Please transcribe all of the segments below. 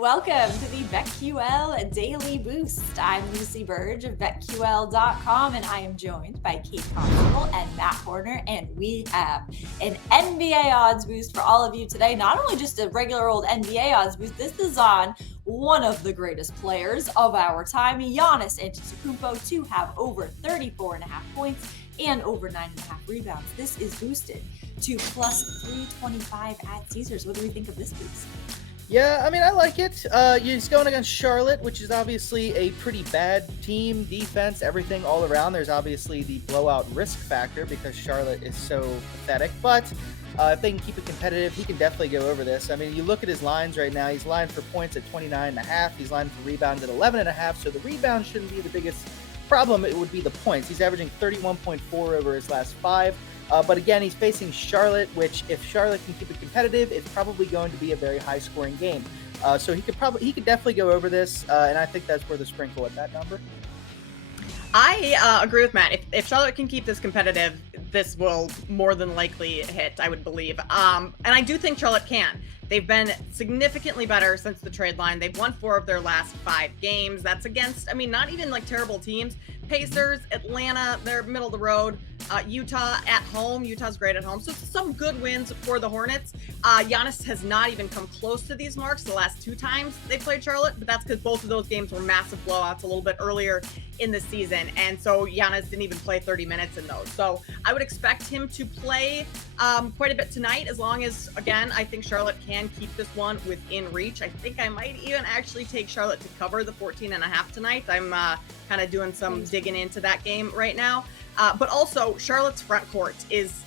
Welcome to the BetQL Daily Boost. I'm Lucy Burge of BetQL.com, and I am joined by Kate Constable and Matt Horner, and we have an NBA odds boost for all of you today. Not only just a regular old NBA odds boost, this is on one of the greatest players of our time, Giannis Antetokounmpo, to have over 34.5 points and over 9.5 rebounds. This is boosted to plus 325 at Caesars. What do we think of this boost? Yeah, I mean, I like it. He's going against Charlotte, which is obviously a pretty bad team, defense, everything all around. There's obviously the blowout risk factor because Charlotte is so pathetic. But if they can keep it competitive, he can definitely go over this. I mean, you look at his lines right now. He's lined for points at 29.5. He's lined for rebounds at 11.5. So the rebound shouldn't be the biggest problem. It would be the points. He's averaging 31.4 over his last 5. But again, he's facing Charlotte, which if Charlotte can keep it competitive, it's probably going to be a very high-scoring game. So he could definitely go over this, and I think that's worth a sprinkle at that number. I agree with Matt. If Charlotte can keep this competitive, this will more than likely hit, I would believe. And I do think Charlotte can. They've been significantly better since the trade line. They've won 4 of their last 5 games. That's against, not even like terrible teams. Pacers, Atlanta, they're middle of the road. Utah at home. Utah's great at home. So some good wins for the Hornets. Giannis has not even come close to these marks the last 2 times they played Charlotte, but that's because both of those games were massive blowouts a little bit earlier in the season. And so Giannis didn't even play 30 minutes in those. So I would expect him to play quite a bit tonight, as long as, again, I think Charlotte can keep this one within reach. I think I might even actually take Charlotte to cover the 14.5 tonight. I'm kind of doing some digging into that game right now. But also, Charlotte's front court is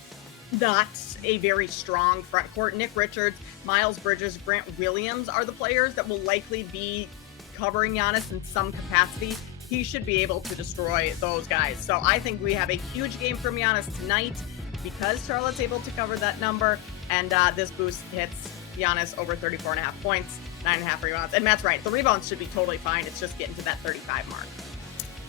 not a very strong front court. Nick Richards, Miles Bridges, Grant Williams are the players that will likely be covering Giannis in some capacity. He should be able to destroy those guys. So I think we have a huge game from Giannis tonight because Charlotte's able to cover that number. And this boost hits Giannis over 34.5 points, 9.5 rebounds. And Matt's right. The rebounds should be totally fine. It's just getting to that 35 mark.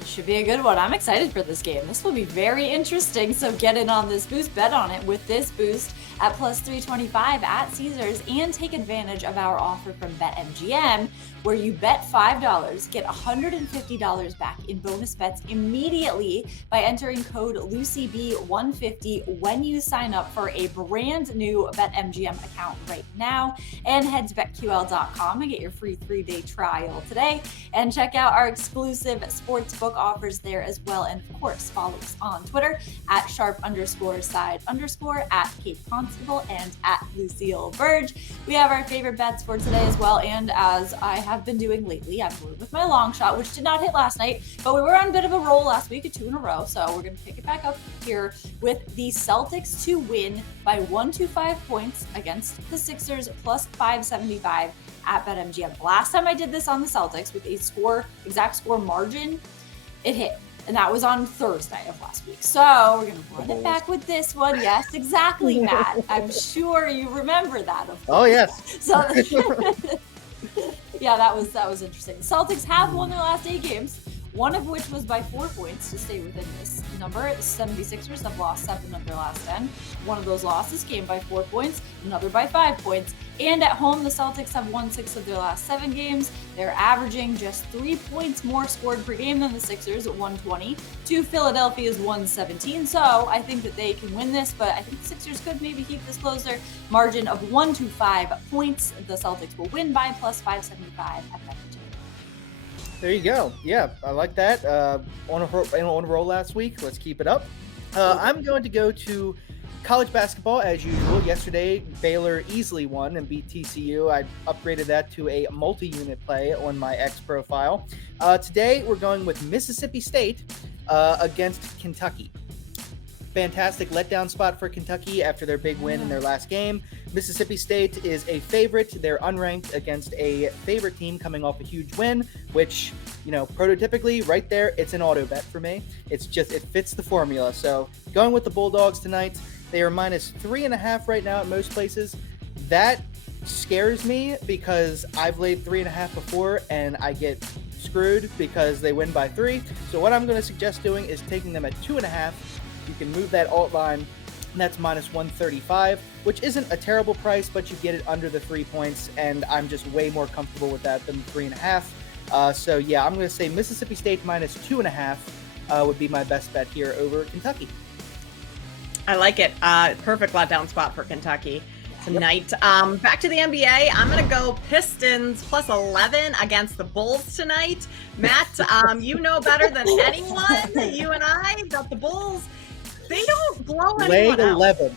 Should be a good one. I'm excited for this game. This will be very interesting. So get in on this boost, bet on it with this boost at plus 325 at Caesars, and take advantage of our offer from BetMGM, where you bet $5, get $150 back in bonus bets immediately by entering code LucyB150 when you sign up for a brand new BetMGM account right now. And head to BetQL.com and get your free 3-day trial today. And check out our exclusive sportsbook offers there as well. And of course, follow us on Twitter at @sharp_side_, at Kate Constable, and at Lucille Burge. We have our favorite bets for today as well. And as I have been doing lately, I'm going with my long shot, which did not hit last night, but we were on a bit of a roll last week, 2 in a row. So we're going to pick it back up here with the Celtics to win by 1 to 5 points against the Sixers, plus 575 at BetMGM. Last time I did this on the Celtics with a exact score margin, it hit. And that was on Thursday of last week. So we're going to run it back with this one. Yes, exactly, Matt. I'm sure you remember that. Of course. Oh, yes. So yeah, that was interesting. The Celtics have won their last 8 games, one of which was by 4 points to stay within this number. The 76ers have lost 7 of their last 10. One of those losses came by 4 points, another by 5 points. And at home, the Celtics have won 6 of their last 7 games. They're averaging just 3 points more scored per game than the Sixers at 120 to Philadelphia's 117. So I think that they can win this, but I think the Sixers could maybe keep this closer. Margin of 1 to 5 points. The Celtics will win by plus 575 at BetMGM. There you go. Yeah, I like that. On a roll last week. Let's keep it up. I'm going to go to college basketball as usual. Yesterday, Baylor easily won and beat TCU. I upgraded that to a multi-unit play on my X profile. Today, we're going with Mississippi State against Kentucky. Fantastic letdown spot for Kentucky after their big win in their last game. Mississippi State is a favorite. They're unranked against a favorite team coming off a huge win, which, prototypically right there, it's an auto bet for me. It fits the formula. So going with the Bulldogs tonight. They are minus 3.5 right now at most places. That scares me because I've laid 3.5 before and I get screwed because they win by 3. So what I'm going to suggest doing is taking them at 2.5. You can move that alt line and that's minus 135, which isn't a terrible price, but you get it under the 3 points, and I'm just way more comfortable with that than the 3.5. So yeah, I'm going to say Mississippi State minus 2.5 would be my best bet here over Kentucky. I like it. Perfect letdown spot for Kentucky tonight. Back to the NBA. I'm going to go Pistons plus 11 against the Bulls tonight. Matt, you know better than anyone, you and I, that the Bulls, they don't blow anyone out. 11.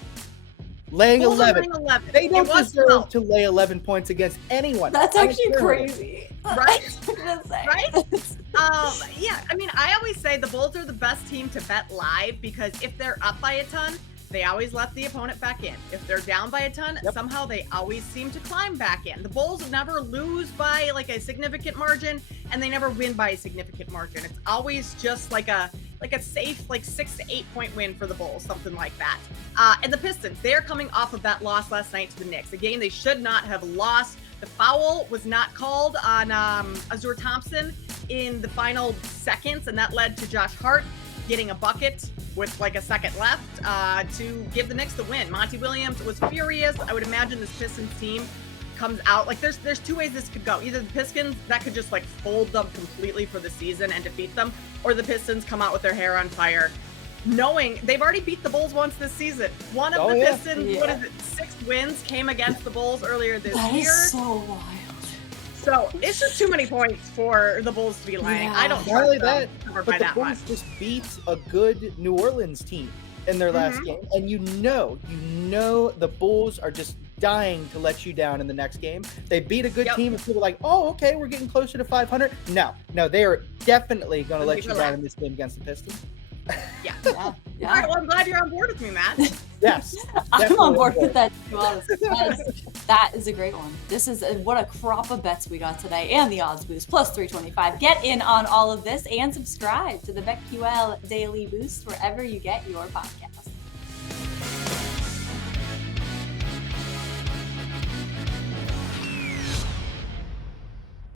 Laying Bulls are 11. laying 11. They don't It was deserve 12. to lay 11 points against anyone. That's I don't actually care. crazy. Right? Right? Yeah, I mean, I always say the Bulls are the best team to bet live because if they're up by a ton, they always let the opponent back in. If they're down by a ton, somehow they always seem to climb back in. The Bulls never lose by like a significant margin, and they never win by a significant margin. It's always just like a safe 6 to 8 point win for the Bulls, something like that. And the Pistons, they're coming off of that loss last night to the Knicks, a game they should not have lost. The foul was not called on Azur Thompson in the final seconds, and that led to Josh Hart getting a bucket with like a second left to give the Knicks the win. Monty Williams was furious. I would imagine this Pistons team comes out like there's two ways this could go. Either the Pistons that could just like fold them completely for the season and defeat them, or the Pistons come out with their hair on fire, knowing they've already beat the Bulls once this season. One of the Pistons, what is it, 6 wins came against the Bulls earlier this year. That is so wild. So it's just too many points for the Bulls to be laying. Yeah. I don't Not only trust that, them by but the that Bulls much. just beat a good New Orleans team in their last game, and you know the Bulls are just dying to let you down in the next game. They beat a good team, and people are like, oh, okay, we're getting closer to 500. No, they are definitely going to let you down in this game against the Pistons. Yeah. Yeah. All right, well, I'm glad you're on board with me, Matt. Yes, I'm on board with that too, honestly. That is a great one. This is what a crop of bets we got today, and the odds boost plus 325. Get in on all of this and subscribe to the BetQL Daily Boost wherever you get your podcast.